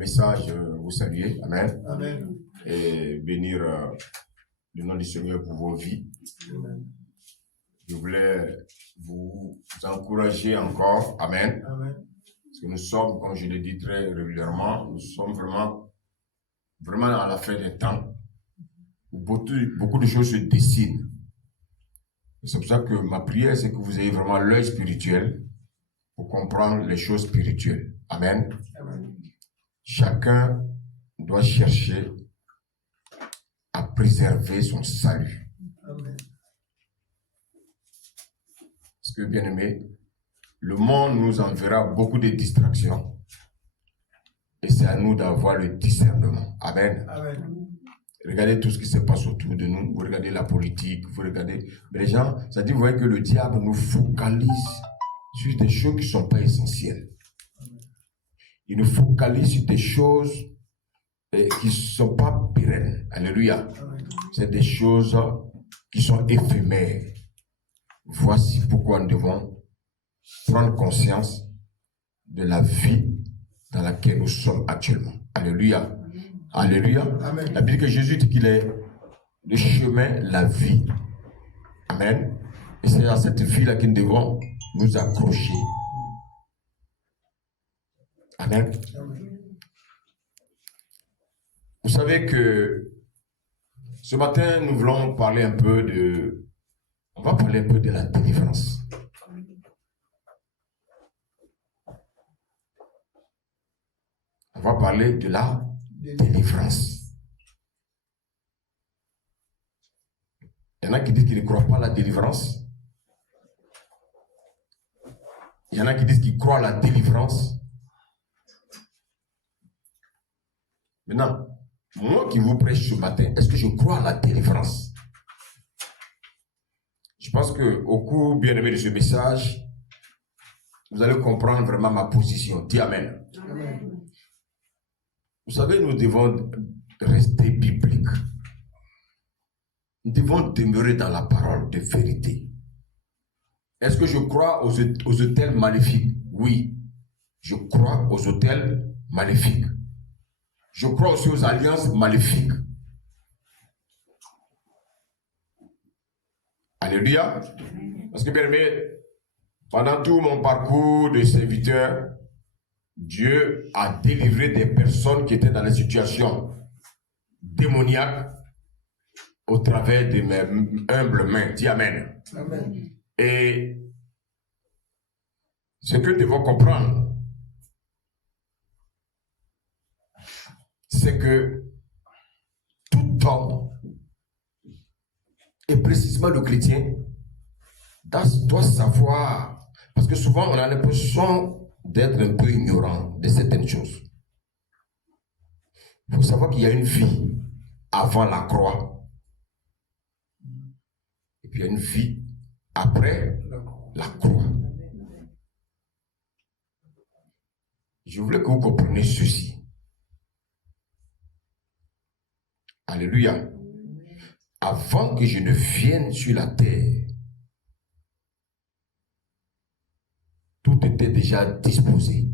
message, vous saluer. Amen. Amen. Et bénir le nom du Seigneur pour vos vies. Amen. Je voulais vous encourager encore. Amen. Amen. Parce que nous sommes, comme je le dis très régulièrement, nous sommes vraiment à la fin des temps où beaucoup de choses se dessinent. C'est pour ça que ma prière, c'est que vous ayez vraiment l'œil spirituel pour comprendre les choses spirituelles. Amen. Amen. Chacun doit chercher à préserver son salut. Amen. Parce que, bien aimé, le monde nous enverra beaucoup de distractions. Et c'est à nous d'avoir le discernement. Amen. Amen. Regardez tout ce qui se passe autour de nous. Vous regardez la politique, vous regardez... Mais les gens, ça dit, vous voyez que le diable nous focalise sur des choses qui ne sont pas essentielles. Il nous focalise sur des choses qui ne sont pas pérennes. Alléluia. C'est des choses qui sont éphémères. Voici pourquoi nous devons prendre conscience de la vie dans laquelle nous sommes actuellement. Alléluia. Alléluia. Amen. La Bible dit que Jésus dit qu'il est le chemin, la vie. Amen. Et c'est à cette vie-là que nous devons nous accrocher. Amen. Vous savez que ce matin, nous voulons parler un peu de... On va parler un peu de la délivrance. On va parler de la délivrance. Il y en a qui disent qu'ils ne croient pas à la délivrance. Il y en a qui disent qu'ils croient à la délivrance. Maintenant, moi qui vous prêche ce matin, est-ce que je crois à la délivrance? Je pense qu'au cours bien aimé de ce message, vous allez comprendre vraiment ma position. Dis Amen. Amen. Vous savez, nous devons rester bibliques. Nous devons demeurer dans la parole de vérité. Est-ce que je crois aux autels maléfiques? Oui, je crois aux autels maléfiques. Je crois aussi aux alliances maléfiques. Alléluia. Parce que bien aimé, pendant tout mon parcours de serviteur, Dieu a délivré des personnes qui étaient dans des situations démoniaques au travers de mes humbles mains. Dis Amen. Amen. Et ce que nous devons comprendre, c'est que tout homme, et précisément le chrétien, doit savoir, parce que souvent on a l'impression d'être un peu ignorant de certaines choses. Il faut savoir qu'il y a une vie avant la croix, et puis il y a une vie après la croix. Je voulais que vous compreniez ceci. Alléluia. Avant que je ne vienne sur la terre, tout était déjà disposé.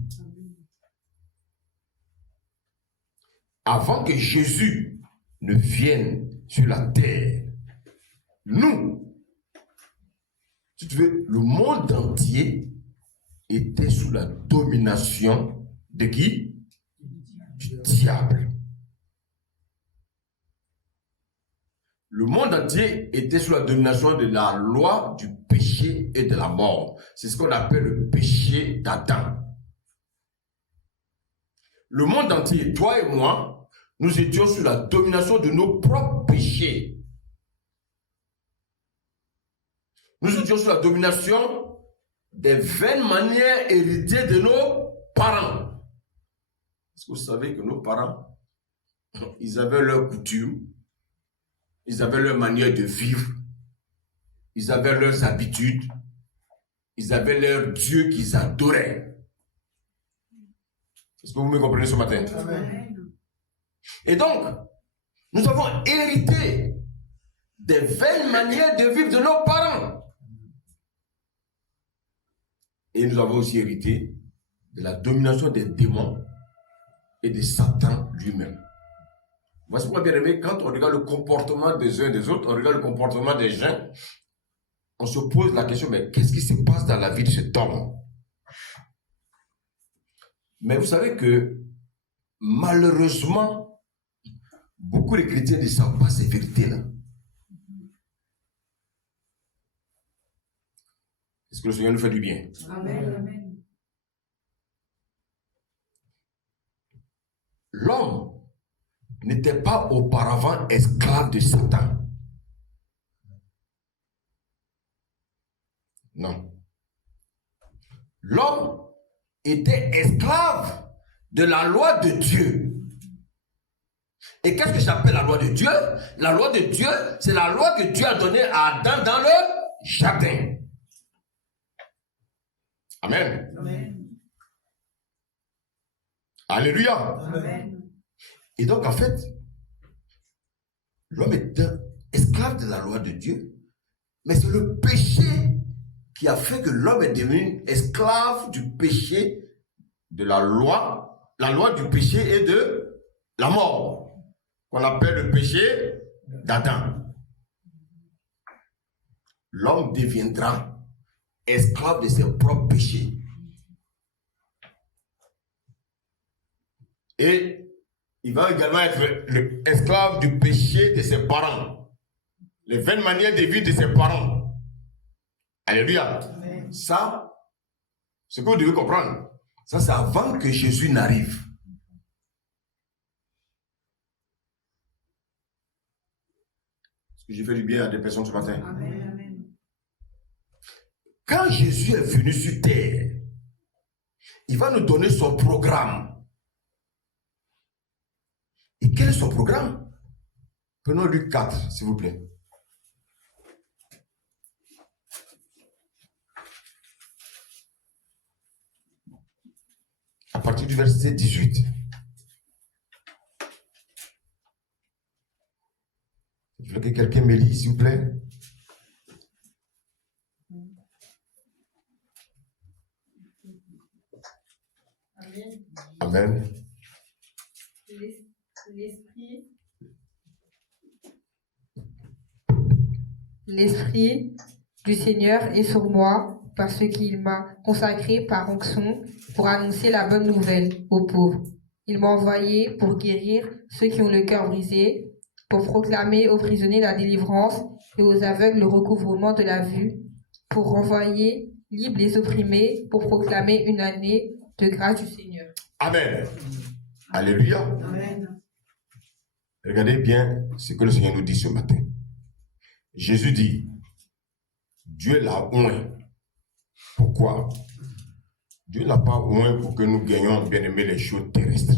Avant que Jésus ne vienne sur la terre, nous, si tu veux, le monde entier était sous la domination de qui? Du diable. Le monde entier était sous la domination de la loi du péché et de la mort. C'est ce qu'on appelle le péché d'Adam. Le monde entier, toi et moi, nous étions sous la domination de nos propres péchés. Nous étions sous la domination des vaines manières héritées de nos parents. Est-ce que vous savez que nos parents, ils avaient leurs coutumes, ils avaient leur manière de vivre, ils avaient leurs habitudes, ils avaient leur Dieu qu'ils adoraient. Est-ce que vous me comprenez ce matin? Amen. Et donc, nous avons hérité des vaines manières de vivre de nos parents. Et nous avons aussi hérité de la domination des démons et de Satan lui-même. Voici pourquoi, bien aimé, quand on regarde le comportement des uns et des autres, on regarde le comportement des gens, on se pose la question, mais qu'est-ce qui se passe dans la vie de cet homme? Mais vous savez que, malheureusement, beaucoup de chrétiens ne savent pas ces vérités-là. Est-ce que le Seigneur nous fait du bien? Amen. L'homme n'était pas auparavant esclave de Satan. Non. L'homme était esclave de la loi de Dieu. Et qu'est-ce que j'appelle la loi de Dieu? La loi de Dieu, c'est la loi que Dieu a donnée à Adam dans le jardin. Amen. Amen. Alléluia. Amen. Et donc, en fait, l'homme est esclave de la loi de Dieu, mais c'est le péché qui a fait que l'homme est devenu esclave du péché de la loi du péché et de la mort, qu'on appelle le péché d'Adam. L'homme deviendra esclave de ses propres péchés. Et il va également être esclave du péché de ses parents. Les 20 manières de vie de ses parents. Alléluia. Amen. Ça, ce que vous devez comprendre, ça c'est avant que Jésus n'arrive. Est-ce que j'ai fait du bien à des personnes ce matin? Amen. Quand Jésus est venu sur terre, il va nous donner son programme. Et quel est son programme? Prenons Luc 4, s'il vous plaît. À partir du verset 18. Je veux que quelqu'un me lise, s'il vous plaît. Amen. Amen. L'Esprit du Seigneur est sur moi parce qu'il m'a consacré par onction pour annoncer la bonne nouvelle aux pauvres. Il m'a envoyé pour guérir ceux qui ont le cœur brisé, pour proclamer aux prisonniers la délivrance et aux aveugles le recouvrement de la vue, pour renvoyer libres les opprimés, pour proclamer une année de grâce du Seigneur. Amen. Alléluia. Amen. Regardez bien ce que le Seigneur nous dit ce matin. Jésus dit, Dieu l'a oint. Pourquoi? Dieu n'a pas oint pour que nous gagnions, bien aimé, les choses terrestres.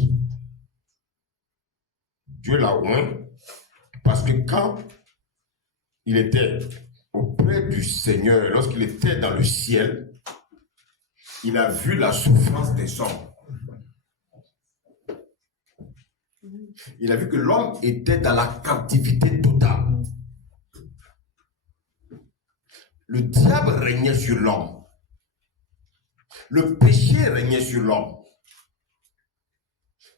Dieu l'a oint parce que quand il était auprès du Seigneur, lorsqu'il était dans le ciel, il a vu la souffrance des hommes. Il a vu que l'homme était dans la captivité totale. Le diable régnait sur l'homme. Le péché régnait sur l'homme.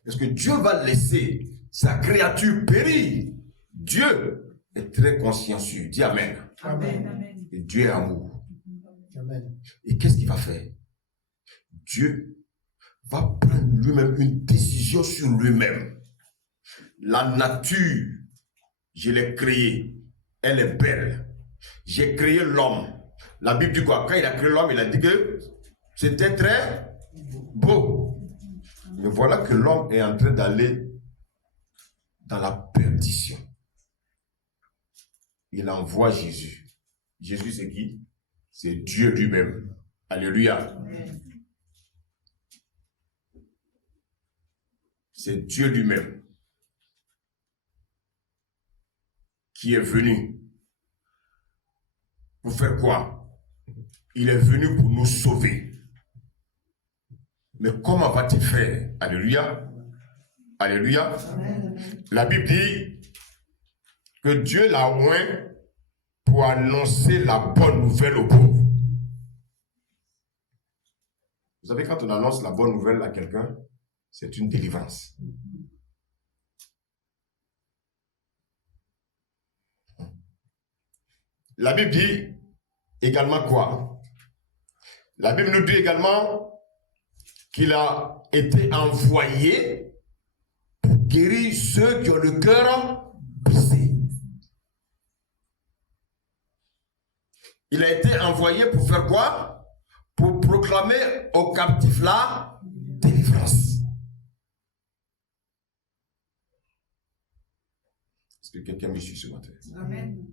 Est-ce que Dieu va laisser sa créature périr? Dieu est très consciencieux. Dis Amen. Amen. Et Dieu est amour. Amen. Et qu'est-ce qu'il va faire? Dieu va prendre lui-même une décision sur lui-même. La nature, je l'ai créée. Elle est belle. J'ai créé l'homme. La Bible dit quoi? Quand il a créé l'homme, il a dit que c'était très beau. Mais voilà que l'homme est en train d'aller dans la perdition. Il envoie Jésus. Jésus, c'est qui? C'est Dieu lui-même. Alléluia. Amen. C'est Dieu lui-même qui est venu. Pour faire quoi? Il est venu pour nous sauver. Mais comment va-t-il faire? Alléluia. Alléluia. Amen. La Bible dit que Dieu l'a oint pour annoncer la bonne nouvelle aux pauvres. Vous savez, quand on annonce la bonne nouvelle à quelqu'un, C'est une délivrance. La Bible dit également quoi? La Bible nous dit également qu'il a été envoyé pour guérir ceux qui ont le cœur brisé. Il a été envoyé pour faire quoi? Pour proclamer aux captifs la délivrance. Est-ce que quelqu'un me suit ce matin? Amen.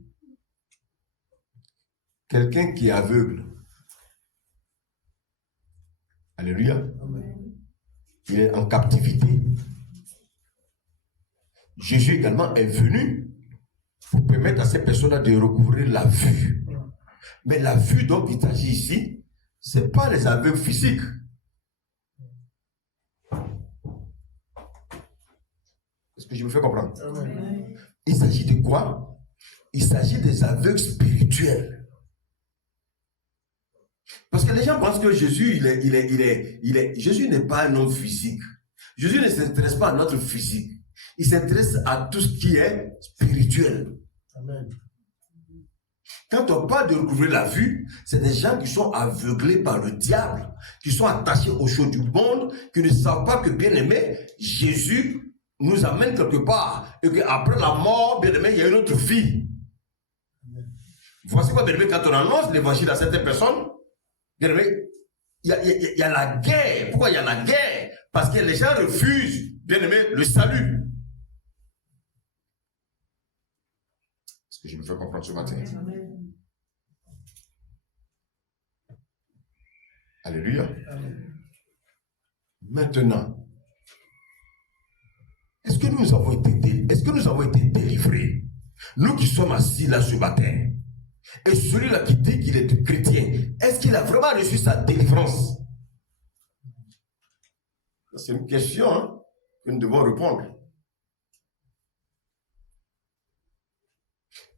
Quelqu'un qui est aveugle. Alléluia. Amen. Il est en captivité. Jésus également est venu pour permettre à ces personnes-là de recouvrir la vue. Mais la vue dont il s'agit ici, ce n'est pas les aveugles physiques. Est-ce que je me fais comprendre? Amen. Il s'agit de quoi? Il s'agit des aveugles spirituels. Parce que les gens pensent que Jésus, Jésus n'est pas un homme physique. Jésus ne s'intéresse pas à notre physique. Il s'intéresse à tout ce qui est spirituel. Amen. Quand on parle de recouvrir la vue, c'est des gens qui sont aveuglés par le diable, qui sont attachés aux choses du monde, qui ne savent pas que, bien aimé, Jésus nous amène quelque part et qu'après la mort, bien aimé, il y a une autre vie. Voici quoi, bien aimé, quand on annonce l'évangile à certaines personnes, bien aimé, il y a la guerre. Pourquoi il y a la guerre? Parce que les gens refusent, bien aimé, le salut. Est-ce que je me fais comprendre ce matin? Amen. Alléluia. Amen. Maintenant, est-ce que nous avons été délivrés? Nous qui sommes assis là ce matin, et celui-là qui dit qu'il est chrétien, est-ce qu'il a vraiment reçu sa délivrance? C'est une question que nous devons répondre.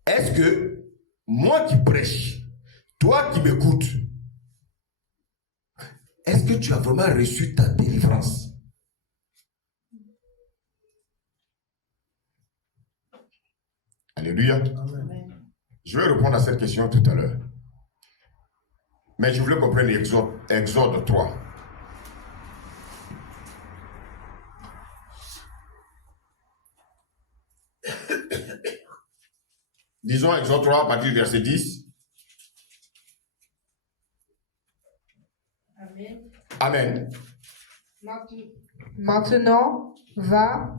Est-ce que moi qui prêche, toi qui m'écoutes, est-ce que tu as vraiment reçu ta délivrance? Alléluia. Amen. Je vais répondre à cette question tout à l'heure. Mais je voulais qu'on prenne Exode 3. Disons Exode 3 à partir du verset 10. Amen. Amen. Maintenant, va,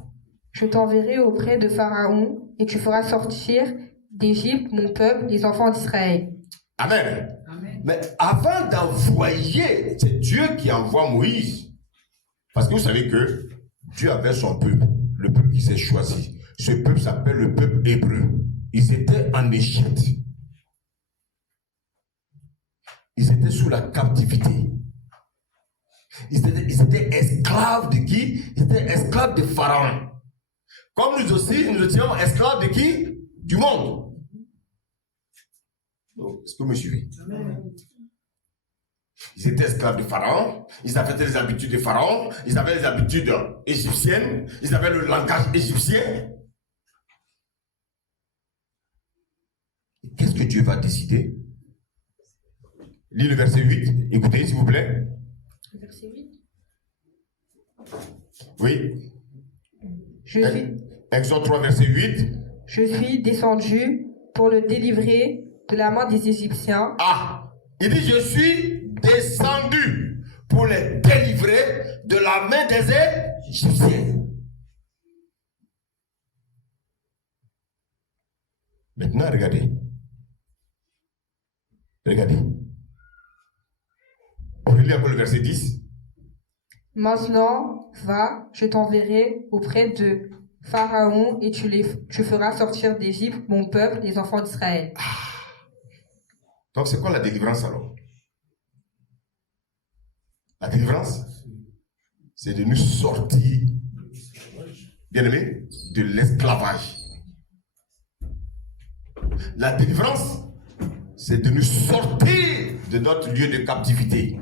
je t'enverrai auprès de Pharaon, et tu feras sortir d'Égypte mon peuple, les enfants d'Israël. Amen. Amen. Mais avant d'envoyer, c'est Dieu qui envoie Moïse. Parce que vous savez que Dieu avait son peuple, le peuple qui s'est choisi. Ce peuple s'appelle le peuple hébreu. Ils étaient en Égypte. Ils étaient sous la captivité. Ils étaient esclaves de qui? Ils étaient esclaves de Pharaon. Comme nous aussi, nous étions esclaves de qui? Du monde. Est-ce que vous me suivez? Amen. Ils étaient esclaves de Pharaon, ils avaient les habitudes de Pharaon, ils avaient les habitudes égyptiennes, ils avaient le langage égyptien. Qu'est-ce que Dieu va décider? Lis le verset 8, écoutez s'il vous plaît. Verset 8. Oui, Je Exode 3, verset 8. suis descendu pour le délivrer de la main des Égyptiens. Ah, il dit je suis descendu pour les délivrer de la main des Égyptiens. Maintenant, regardez. Regardez. On relit encore le verset 10. Maintenant, va, je t'enverrai auprès de Pharaon, et tu feras sortir d'Égypte mon peuple, les enfants d'Israël. Donc, c'est quoi la délivrance alors? La délivrance, c'est de nous sortir, bien aimé, de l'esclavage. La délivrance, c'est de nous sortir de notre lieu de captivité.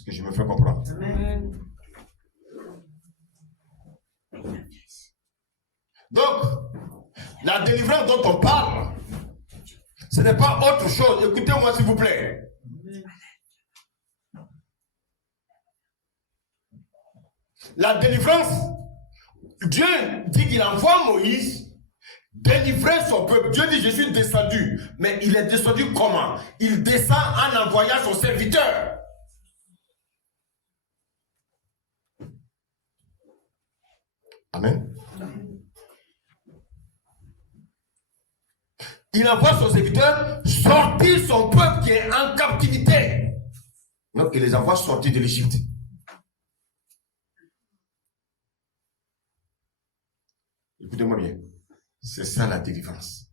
Est-ce que je me fais comprendre? Amen. Donc, la délivrance dont on parle, ce n'est pas autre chose. Écoutez-moi s'il vous plaît. La délivrance, Dieu dit qu'il envoie Moïse délivrer son peuple. Dieu dit, je suis descendu. Mais il est descendu comment? Il descend en envoyant son serviteur. Amen. Il envoie son serviteur sortir son peuple qui est en captivité. Donc, il les envoie sortir de l'Égypte. Écoutez-moi bien. C'est ça la délivrance.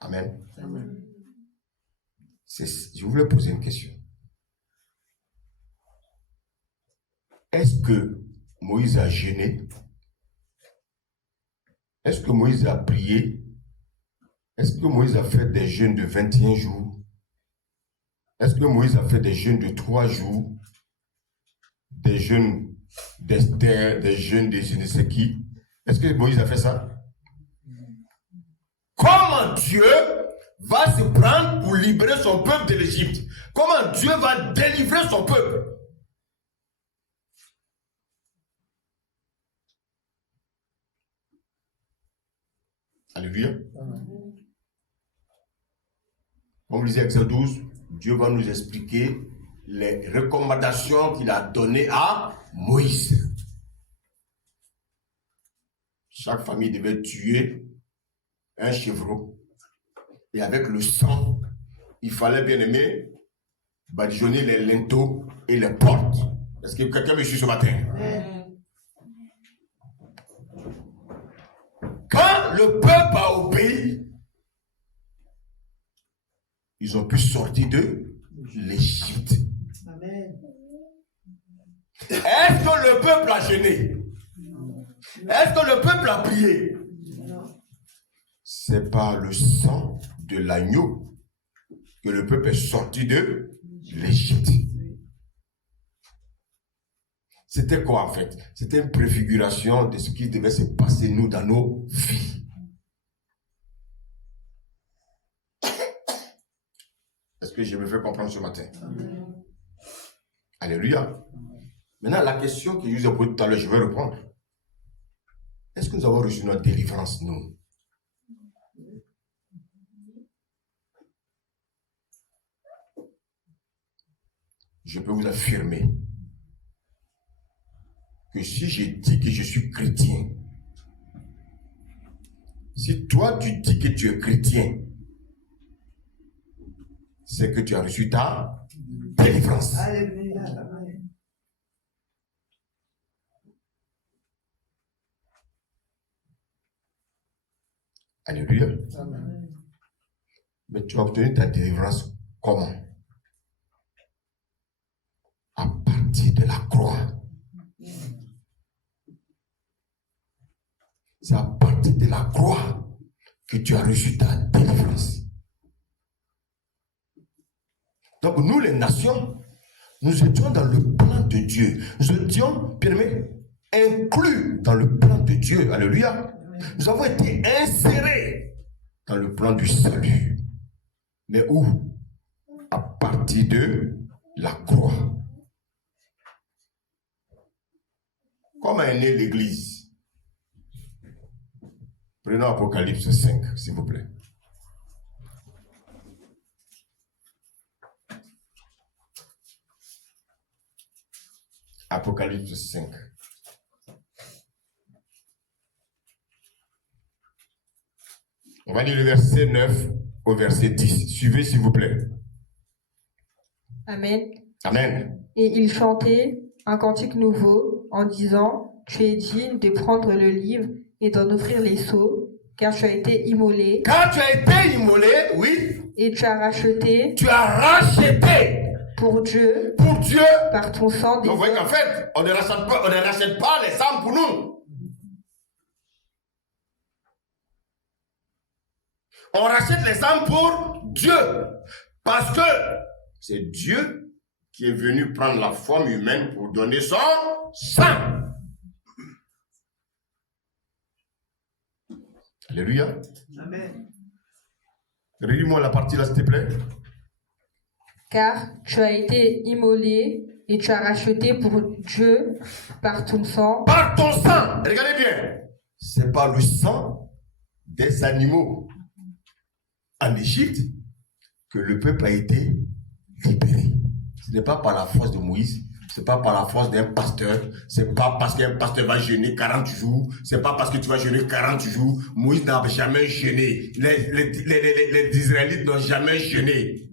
Amen. Amen. Je voulais poser une question. Est-ce que Moïse a jeûné? Est-ce que Moïse a prié? Est-ce que Moïse a fait des jeûnes de 21 jours? Est-ce que Moïse a fait des jeûnes de 3 jours? Des jeûnes d'Esther, des jeûnes de je ne sais qui? Est-ce que Moïse a fait ça? Comment Dieu va se prendre pour libérer son peuple de l'Égypte? Comment Dieu va délivrer son peuple? Alléluia. Comme lisait Exode 12, Dieu va nous expliquer les recommandations qu'il a données à Moïse. Chaque famille devait tuer un chevreau. Et avec le sang, il fallait bien aimer badigeonner les linteaux et les portes. Est-ce que quelqu'un me suit ce matin? Quand le peuple a obéi, ils ont pu sortir de l'Égypte. Amen. Est-ce que le peuple a jeûné? Est-ce que le peuple a prié? C'est par le sang de l'agneau que le peuple est sorti de l'Égypte. C'était quoi en fait? C'était une préfiguration de ce qui devait se passer nous dans nos vies. Est-ce que je me fais comprendre ce matin? Amen. Alléluia. Maintenant, la question que je vous ai posée tout à l'heure, je vais répondre. Est-ce que nous avons reçu notre délivrance, nous? Je peux vous affirmer que si je dis que je suis chrétien, si toi tu dis que tu es chrétien, c'est que tu as reçu ta délivrance. Alléluia. Amen. Alléluia. Amen. Mais tu as obtenu ta délivrance comment? À partir de la croix. C'est à partir de la croix que tu as reçu ta délivrance. Donc nous les nations, nous étions dans le plan de Dieu. Nous étions, bien aimés, inclus dans le plan de Dieu. Alléluia. Nous avons été insérés dans le plan du salut. Mais où? À partir de la croix. Comment est née l'Église? Prenons Apocalypse 5, s'il vous plaît. Apocalypse 5. On va lire le verset 9 au verset 10. Suivez, s'il vous plaît. Amen. Amen. Et il chantait un cantique nouveau en disant, tu es digne de prendre le livre et d'en ouvrir les sceaux, car tu as été immolé. Quand tu as été immolé, oui. Et tu as racheté. Tu as racheté. Pour Dieu. Pour Dieu. Par ton sang. Donc, vous voyez qu'en fait, on ne rachète pas les âmes pour nous. On rachète les âmes pour Dieu. Parce que c'est Dieu qui est venu prendre la forme humaine pour donner son sang. Alléluia. Amen. Relis-moi la partie là, s'il te plaît. Car tu as été immolé et tu as racheté pour Dieu par ton sang. Par ton sang. Regardez bien. C'est par le sang des animaux en Égypte que le peuple a été libéré. Ce n'est pas par la force de Moïse. C'est pas par la force d'un pasteur. C'est pas parce qu'un pasteur va jeûner 40 jours. C'est pas parce que tu vas jeûner 40 jours. Moïse n'a jamais jeûné. Les Israélites n'ont jamais jeûné.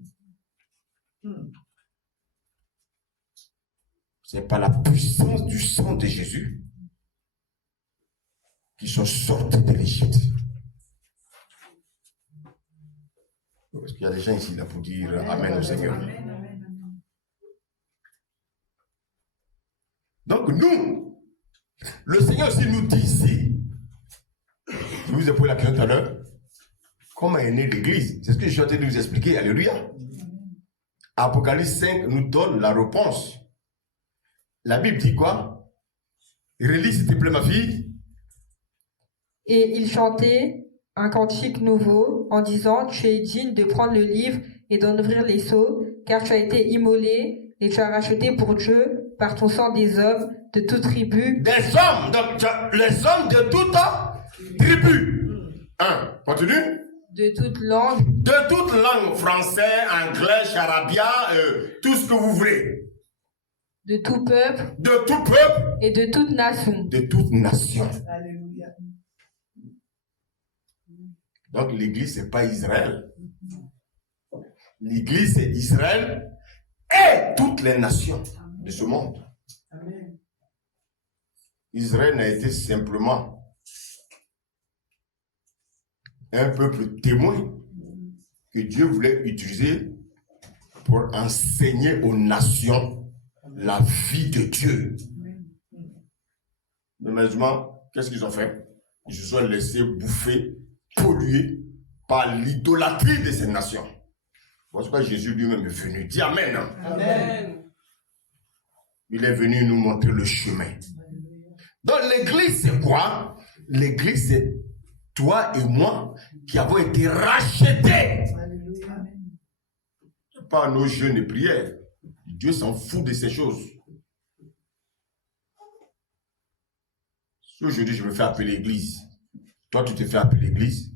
C'est par la puissance du sang de Jésus qu'ils sont sortis de l'Égypte. Est-ce qu'il y a des gens ici là pour dire Amen au Seigneur? Donc nous, le Seigneur aussi nous dit ici, je vous ai posé la question tout à l'heure, comment est née l'Église? C'est ce que je suis en train de vous expliquer. Alléluia. Apocalypse 5 nous donne la réponse. La Bible dit quoi? Relis s'il te plaît ma fille. Et il chantait un cantique nouveau en disant: Tu es digne de prendre le livre et d'en ouvrir les sceaux, car tu as été immolé et tu as racheté pour Dieu par ton sang des hommes de toute tribu. Des hommes, donc les hommes de toute tribu. Continue. De toute langue. De toute langue, français, anglais, charabia, tout ce que vous voulez. De tout peuple. De tout peuple. Et de toute nation. De toute nation. Alléluia. Donc l'église, c'est pas Israël. L'église, c'est Israël et toutes les nations de ce monde. Amen. Israël n'a été simplement un peuple témoin que Dieu voulait utiliser pour enseigner aux nations la vie de Dieu. Mais malheureusement, qu'est-ce qu'ils ont fait? Ils se sont laissés bouffer, polluer par l'idolâtrie de ces nations. Voilà pourquoi Jésus lui-même est venu. Dis Amen. Amen. Il est venu nous montrer le chemin. Donc l'église, c'est quoi? L'église, c'est toi et moi qui avons été rachetés. Alléluia. Par nos jeûnes et prières. Dieu s'en fout de ces choses. Si aujourd'hui je me fais appeler l'église, toi tu te fais appeler l'église,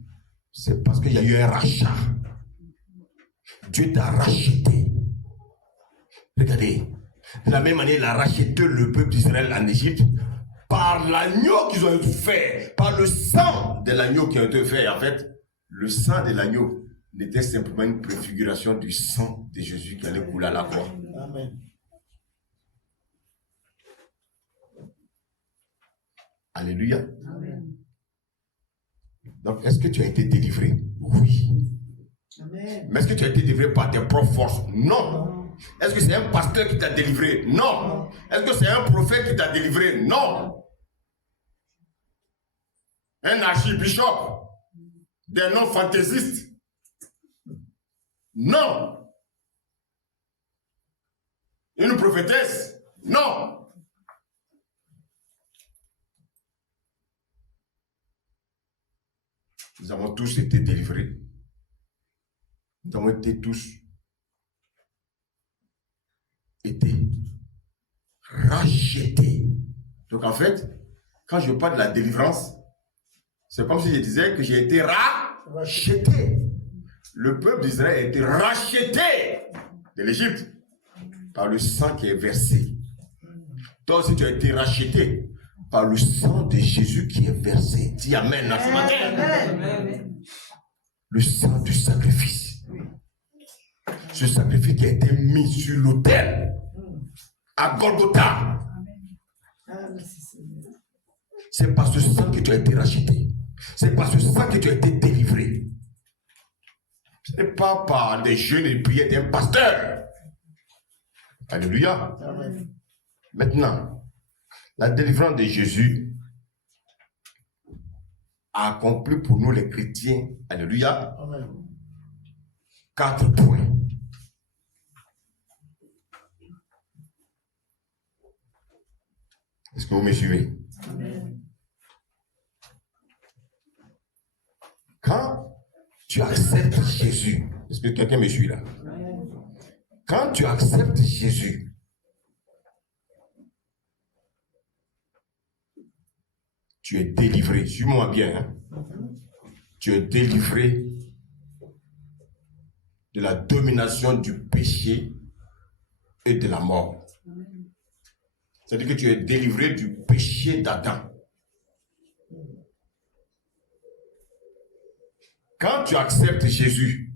c'est parce qu'il y a eu un rachat. Dieu t'a racheté. Regardez, de la même manière, il a racheté le peuple d'Israël en Égypte par l'agneau qu'ils ont fait, par le sang de l'agneau qui a été fait. En fait, le sang de l'agneau n'était simplement une préfiguration du sang de Jésus qui allait couler à la croix. Amen. Alléluia. Amen. Donc, est-ce que tu as été délivré? Oui. Amen. Mais est-ce que tu as été délivré par tes propres forces? Non. Est-ce que c'est un pasteur qui t'a délivré? Non. Est-ce que c'est un prophète qui t'a délivré? Non. Un archibishop, des noms fantaisistes? Non. Une prophétesse? Non. Nous avons tous été délivrés. Nous avons été tous rachetés. Donc en fait, quand je parle de la délivrance, c'est comme si je disais que j'ai été racheté. Le peuple d'Israël a été racheté de l'Égypte par le sang qui est versé. Toi aussi, tu as été racheté par le sang de Jésus qui est versé. Dis Amen. Amen. Le sang du sacrifice. Ce sacrifice qui a été mis sur l'autel à Golgotha. C'est par ce sang que tu as été racheté. C'est par ce sang que tu as été délivré. Ce n'est pas par des jeûnes et prières d'un pasteur. Alléluia. Amen. Maintenant, la délivrance de Jésus a accompli pour nous les chrétiens. Alléluia. Amen. 4 points. Est-ce que vous me suivez? Amen. Quand tu acceptes Jésus, est-ce que quelqu'un me suit là? Amen. Quand tu acceptes Jésus, tu es délivré. Suis-moi bien. Hein? Tu es délivré de la domination du péché et de la mort. C'est-à-dire que tu es délivré du péché d'Adam. Quand tu acceptes Jésus,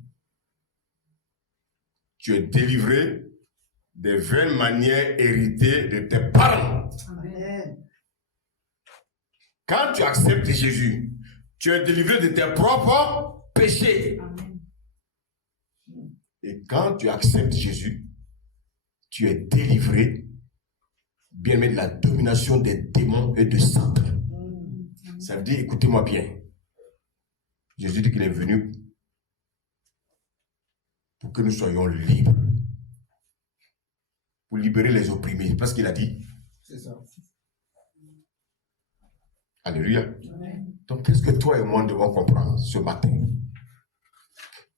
tu es délivré des vaines manières héritées de tes parents. Amen. Quand tu acceptes Jésus, tu es délivré de tes propres péchés. Amen. Et quand tu acceptes Jésus, tu es délivré, bien aimé, de la domination des démons et de Satan. Ça veut dire, écoutez-moi bien, Jésus dit qu'il est venu pour que nous soyons libres, pour libérer les opprimés, parce qu'il a dit. C'est ça. Alléluia. Amen. Donc, qu'est-ce que toi et moi devons comprendre ce matin?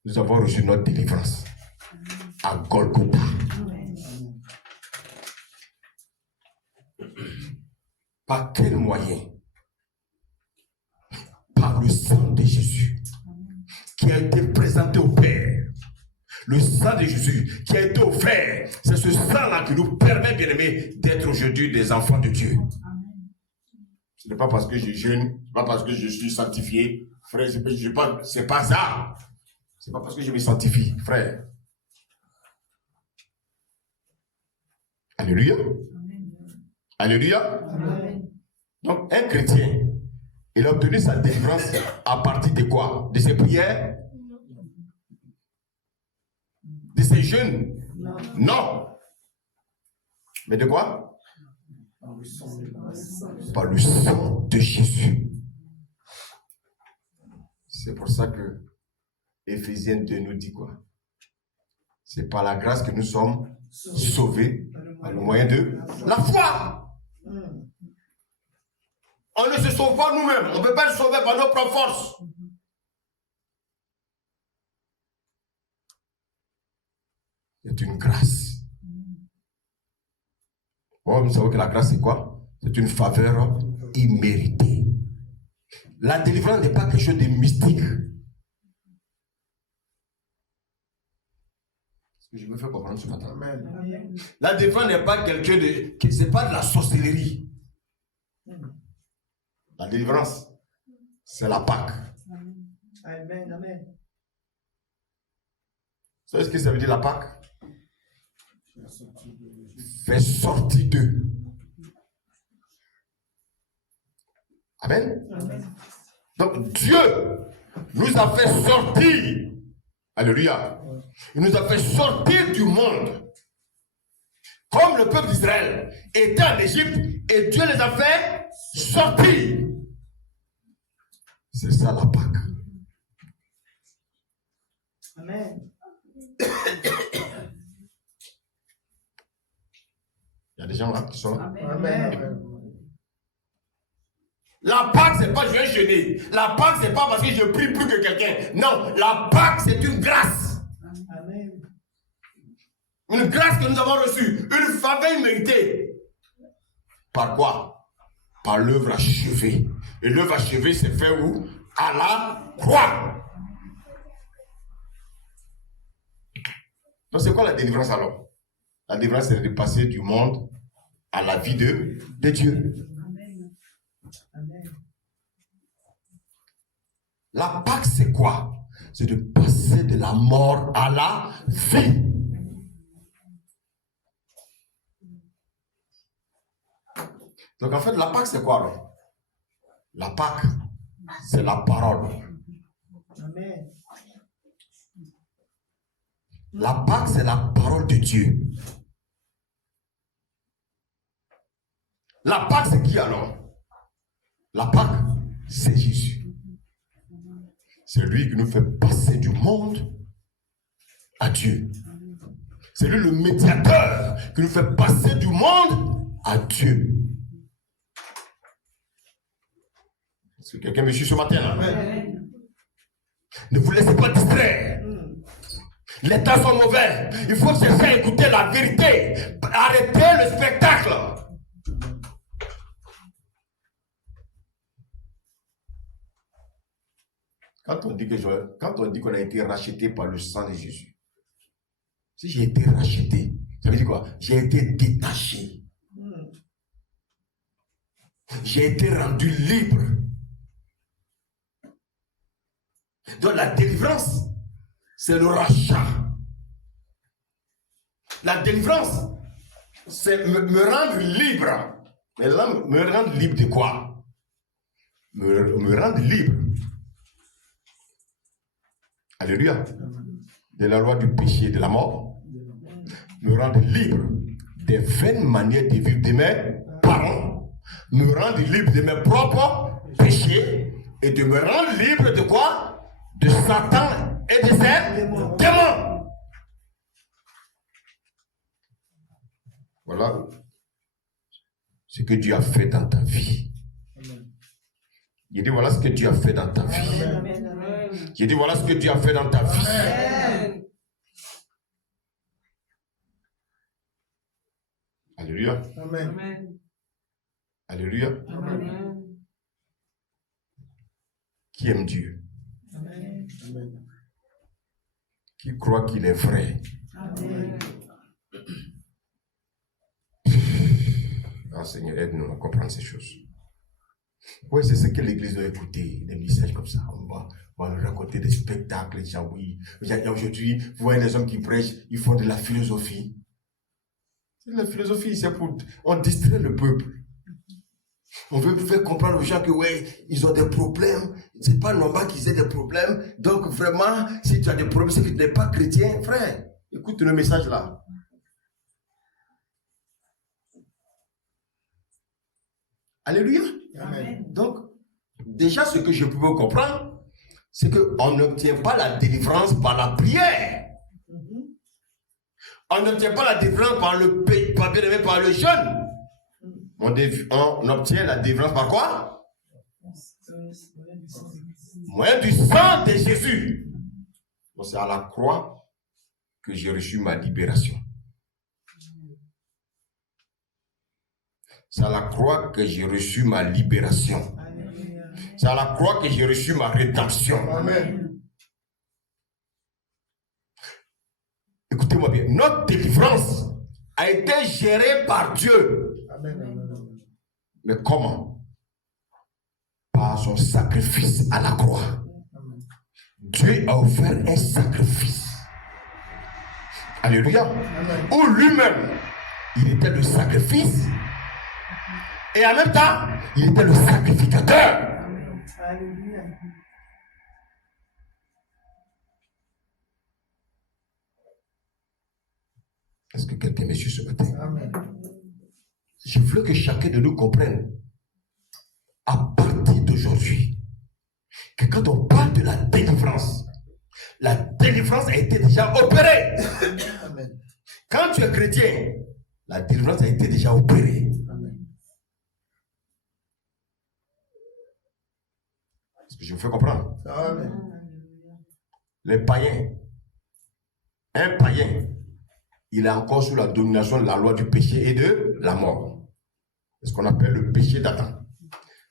Nous avons reçu notre délivrance à Golgotha. Amen. Par quel moyen? Par le sang de Jésus qui a été présenté au Père. Le sang de Jésus qui a été offert. C'est ce sang-là qui nous permet, bien aimés, d'être aujourd'hui des enfants de Dieu. Ce n'est pas parce que je jeûne, ce n'est pas parce que je suis sanctifié. Frère, c'est pas ça. C'est pas parce que je me sanctifie, frère. Alléluia. Alléluia. Amen. Donc, un chrétien, il a obtenu sa délivrance à partir de quoi? De ses prières? De ses jeûnes? Non. Non. Mais de quoi? Par le sang de Par le sang de Jésus. C'est pour ça que Éphésiens 2 nous dit quoi? C'est par la grâce que nous sommes sauvés par le moyen de la foi. On ne se sauve pas nous-mêmes. On ne peut pas se sauver par nos propres forces. C'est une grâce. Oh, vous savez que la grâce, c'est quoi? C'est une faveur imméritée. La délivrance n'est pas quelque chose de mystique. Je me fais comprendre ce matin. Amen. La délivrance n'est pas quelque chose de... C'est pas de la sorcellerie. La délivrance, c'est la Pâque. Amen. Amen. Vous savez ce que ça veut dire la Pâque? Fait sortir d'eux. Amen. Amen. Donc Dieu nous a fait sortir. Alléluia. Il nous a fait sortir du monde. Comme le peuple d'Israël était en Égypte et Dieu les a fait sortir. C'est ça la Pâque. Amen. Il y a des gens là qui sont là. Amen. La Pâque, c'est pas je vais jeûner. La Pâque, c'est pas parce que je prie plus que quelqu'un. Non, la Pâque, c'est une grâce. Amen. Une grâce que nous avons reçue. Une faveur imméritée. Par quoi? Par l'œuvre achevée. Et l'œuvre achevée, c'est fait où? À la croix. Donc, c'est quoi la délivrance alors? La délivrance, c'est de passer du monde à la vie de Dieu. Amen. La Pâque, c'est quoi? C'est de passer de la mort à la vie. Donc, en fait, la Pâque, c'est quoi alors? La Pâque, c'est la parole. Amen. La Pâque, c'est la parole de Dieu. La Pâque, c'est qui alors? La Pâque, c'est Jésus. C'est lui qui nous fait passer du monde à Dieu. C'est lui le médiateur qui nous fait passer du monde à Dieu. Est-ce que quelqu'un me suit ce matin là? Ne vous laissez pas distraire. Les temps sont mauvais. Il faut chercher à écouter la vérité. Arrêtez le spectacle. Quand on dit qu'on a été racheté par le sang de Jésus, si j'ai été racheté, ça veut dire quoi? J'ai été détaché. J'ai été rendu libre. Donc la délivrance, c'est le rachat. La délivrance, c'est me rendre libre. Mais là, me rendre libre de quoi? Me rendre libre. Alléluia. De la loi du péché et de la mort. Me rendre libre des vaines manières de vivre de mes parents. Me rendre libre de mes propres péchés. Et de me rendre libre de quoi? De Satan et de ses démons. Voilà ce que Dieu a fait dans ta vie. Il dit voilà ce que Dieu a fait dans ta vie. J'ai dit voilà ce que Dieu a fait dans ta vie. Alléluia. Amen. Alléluia. Amen. Qui aime Dieu? Amen. Qui croit qu'il est vrai? Amen. Ah Seigneur, aide-nous à comprendre ces choses. Oui, c'est ce que l'Église doit écouter, des messages comme ça. On va nous raconter des spectacles. Oui. Aujourd'hui, vous voyez les hommes qui prêchent, ils font de la philosophie. La philosophie, c'est pour... On distrait le peuple. On veut faire comprendre aux gens que, ouais, ils ont des problèmes. C'est pas normal qu'ils aient des problèmes. Donc, vraiment, si tu as des problèmes, c'est que tu n'es pas chrétien, frère. Écoute le message là. Alléluia. Amen. Donc, déjà, ce que je pouvais comprendre, c'est qu'on n'obtient pas la délivrance par la prière. On n'obtient pas la délivrance par le jeûne. On obtient la délivrance par quoi? Moyen du sang de Jésus. Donc, c'est à la croix que j'ai reçu ma libération. C'est à la croix que j'ai reçu ma libération. C'est à la croix que j'ai reçu ma rédemption. Amen. Écoutez-moi bien. Notre délivrance a été gérée par Dieu. Amen. Mais comment? Par son sacrifice à la croix. Dieu a offert un sacrifice. Alléluia. Où lui-même, il était le sacrifice. Et en même temps, il était le sacrificateur. Alléluia. Est-ce que quelqu'un me suit ce matin? Amen. Je veux que chacun de nous comprenne, à partir d'aujourd'hui, que quand on parle de la délivrance a été déjà opérée. Amen. Quand tu es chrétien, la délivrance a été déjà opérée. Amen. Est-ce que je vous fais comprendre? Amen. Les païens, un païen, il est encore sous la domination de la loi du péché et de la mort. C'est ce qu'on appelle le péché d'Adam.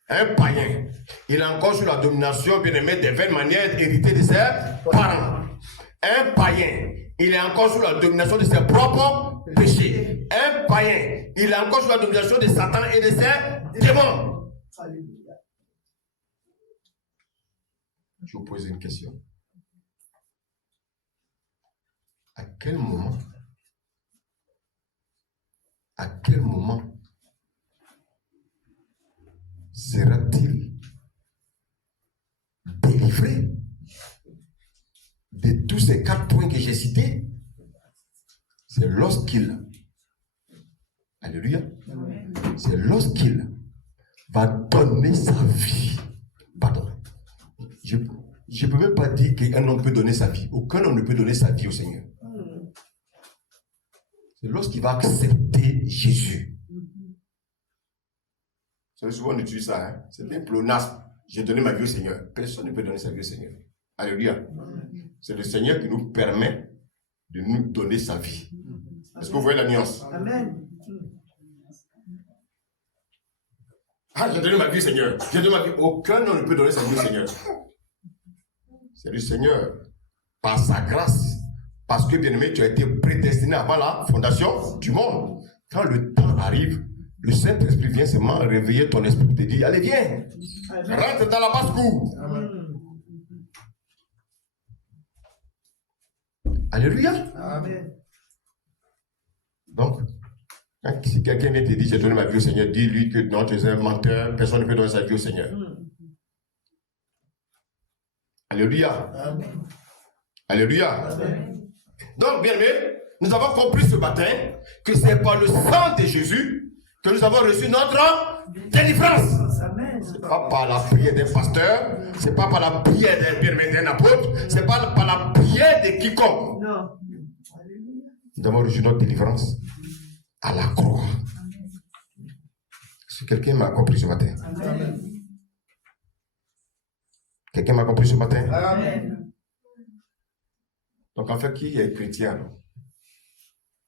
Un païen, il est encore sous la domination, bien aimé, des vaines manières héritées de ses parents. Un païen, il est encore sous la domination de ses propres péchés. Un païen, il est encore sous la domination de Satan et de ses démons. Alléluia. Je vous pose une question. À quel moment sera-t-il délivré de tous ces 4 points que j'ai cités? C'est lorsqu'il, alléluia, c'est lorsqu'il va donner sa vie. Pardon. Je ne peux même pas dire qu'un homme peut donner sa vie. Aucun homme ne peut donner sa vie au Seigneur. c'est lorsqu'il va accepter Jésus. Vous savez, souvent on utilise ça, hein? C'est un pléonasme. J'ai donné ma vie au Seigneur. Personne ne peut donner sa vie au Seigneur. Alléluia. C'est le Seigneur qui nous permet de nous donner sa vie. Est-ce que vous voyez la nuance? Amen. Ah, j'ai donné ma vie au Seigneur. J'ai donné ma vie. Aucun homme ne peut donner sa vie au Seigneur. C'est le Seigneur, par sa grâce, parce que, bien-aimé, tu as été prédestiné avant la fondation du monde. Quand le temps arrive, le Saint-Esprit vient seulement réveiller ton esprit et te dire, allez, viens, rentre dans la basse-cour. Alléluia. Amen. Donc, si quelqu'un vient te dire, j'ai donné ma vie au Seigneur, dis-lui que non, tu es un menteur, personne ne peut donner sa vie au Seigneur. Alléluia. Amen. Alléluia. Amen. Donc, bien aimé, nous avons compris ce matin que c'est par le sang de Jésus que nous avons reçu notre délivrance. Amen. Ce n'est pas par la prière d'un pasteur, ce n'est pas par la prière d'un apôtre, ce n'est pas par la prière de quiconque. Non. Alléluia. Nous avons reçu notre délivrance à la croix. Est-ce que quelqu'un m'a compris ce matin? Amen. Quelqu'un m'a compris ce matin? Amen. Donc en fait, qui est chrétien?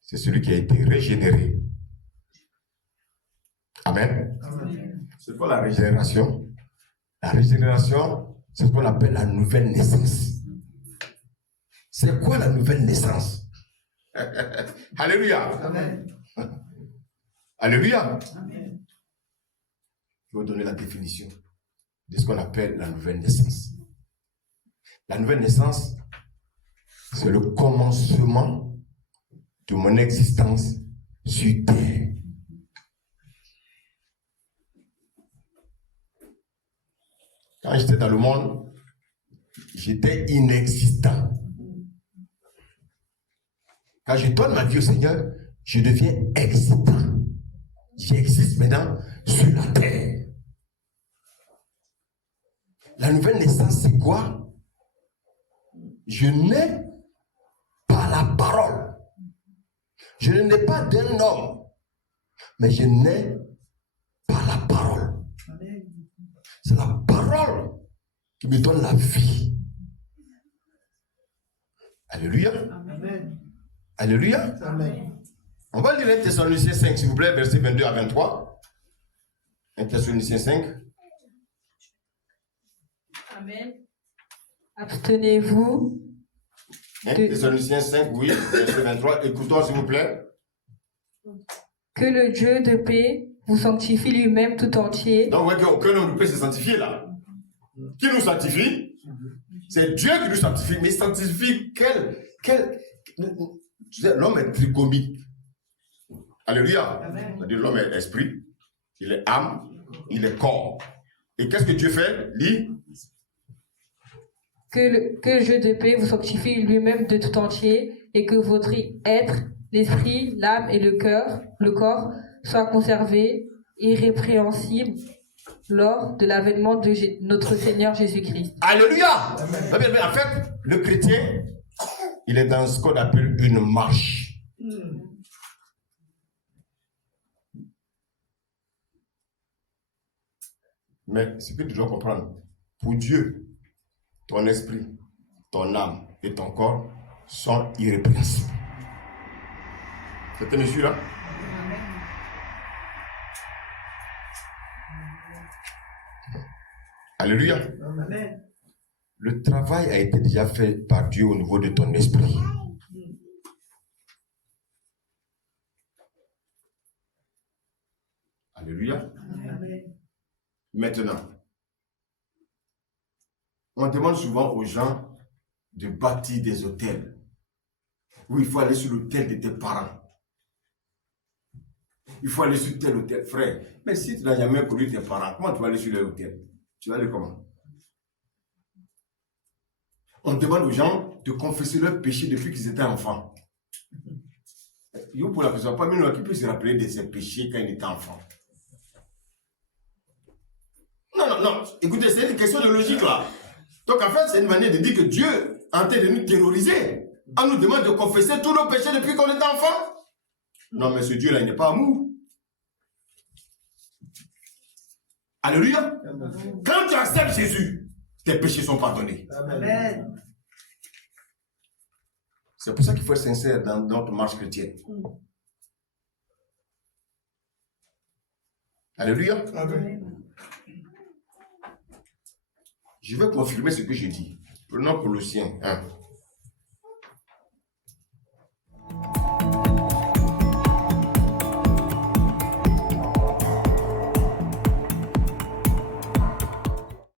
C'est celui qui a été régénéré. Amen. Amen. C'est quoi la régénération? La régénération, c'est ce qu'on appelle la nouvelle naissance. C'est quoi la nouvelle naissance? Alléluia. Amen. Alléluia. Amen. Je vais vous donner la définition de ce qu'on appelle la nouvelle naissance. La nouvelle naissance, c'est le commencement de mon existence sur terre. Quand j'étais dans le monde, j'étais inexistant. Quand je donne ma vie au Seigneur, je deviens existant. J'existe maintenant sur la terre. La nouvelle naissance, c'est quoi? Je nais par la parole. Je ne nais pas d'un homme, mais je nais par la parole. Amen. C'est la parole qui me donne la vie. Alléluia. Amen. Alléluia. Amen. On va lire 1 Thessaloniciens 5, s'il vous plaît, versets 22 à 23. 1 Thessaloniciens 5. Amen. Abstenez-vous 1 Thessaloniciens 5, oui, verset 23. Écoutons, s'il vous plaît. que le Dieu de paix vous sanctifie lui-même tout entier. Donc, vous voyez qu'aucun homme ne peut se sanctifier là. Qui nous sanctifie? C'est Dieu qui nous sanctifie. Mais il sanctifie l'homme est tricomique. Alléluia. C'est-à-dire l'homme est esprit, il est âme, il est corps. Et qu'est-ce que Dieu fait? Lis. Que le Dieu de paix vous sanctifie lui-même de tout entier et que votre être, l'esprit, l'âme et le corps soient conservés irrépréhensibles lors de l'avènement de notre Seigneur Jésus-Christ. Alléluia. En fait, le chrétien, il est dans ce qu'on appelle une marche. Mais ce que tu dois comprendre, pour Dieu, ton esprit, ton âme et ton corps sont irrépréhensibles. C'était monsieur là? Alléluia. Amen. Le travail a été déjà fait par Dieu au niveau de ton esprit. Alléluia. Amen. Maintenant, on demande souvent aux gens de bâtir des hôtels. Où il faut aller sur l'hôtel de tes parents. Il faut aller sur tel hôtel, frère. Mais si tu n'as jamais connu tes parents, comment tu vas aller sur leur hôtel? Tu vas aller comment? On demande aux gens de confesser leurs péchés depuis qu'ils étaient enfants. Yo, pour la personne, pas même qui peut se rappeler de ses péchés quand il était enfant. Non. Écoutez, c'est une question de logique là. Donc en fait, c'est une manière de dire que Dieu est en train de nous terroriser. On nous demande de confesser tous nos péchés depuis qu'on était enfant. Non, mais ce Dieu-là, il n'est pas amour. Alléluia. Quand tu acceptes Jésus, tes péchés sont pardonnés. Amen. C'est pour ça qu'il faut être sincère dans notre marche chrétienne. Alléluia. Amen. Je vais confirmer ce que j'ai dit. Prenons Colossiens 1.